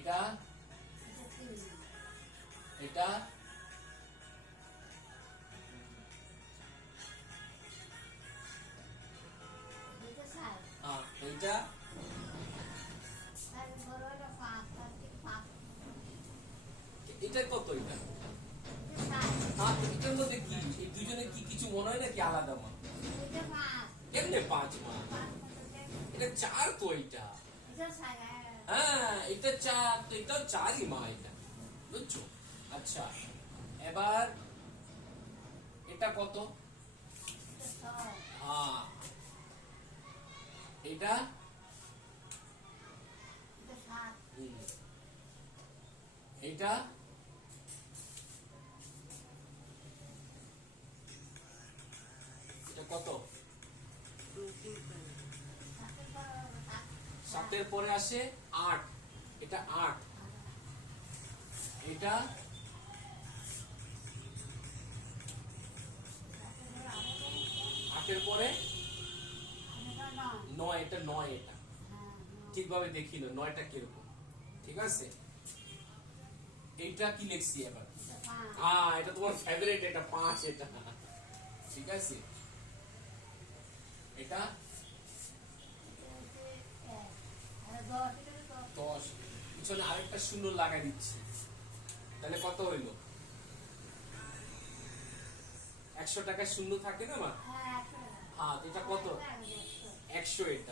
এটা এটা এইটা এটা কত? এটা এটার মধ্যে কি এই দুজনে কি কিছু মনে হয় নাকি আলাদা মা? কেমনে 5 মা? এটা 4 তো। এটা হ্যাঁ এটা 4 তো, এটাও 4ই মা। এটা বুঝছো? আচ্ছা এবার এটা কত? হ্যাঁ এটা এটা এটা কত? 7 পরে আসে 8, এটা 8। এটা 8 পরে 9, এটা 9। এটা ঠিকভাবে দেখিল 9টা কিরকম, ঠিক আছে? এইটা কি লিখছি এবার? হ্যাঁ এটা তোমার ফেভারিট, এটা 5। এটা ঠিক আছে। এটা 10, পিছনে আরেকটা শূন্য লাগাই দিচ্ছি, তাহলে কত হইল? 100 টাকা শূন্য থাকে না মা? হ্যাঁ এটা কত? 100। এটা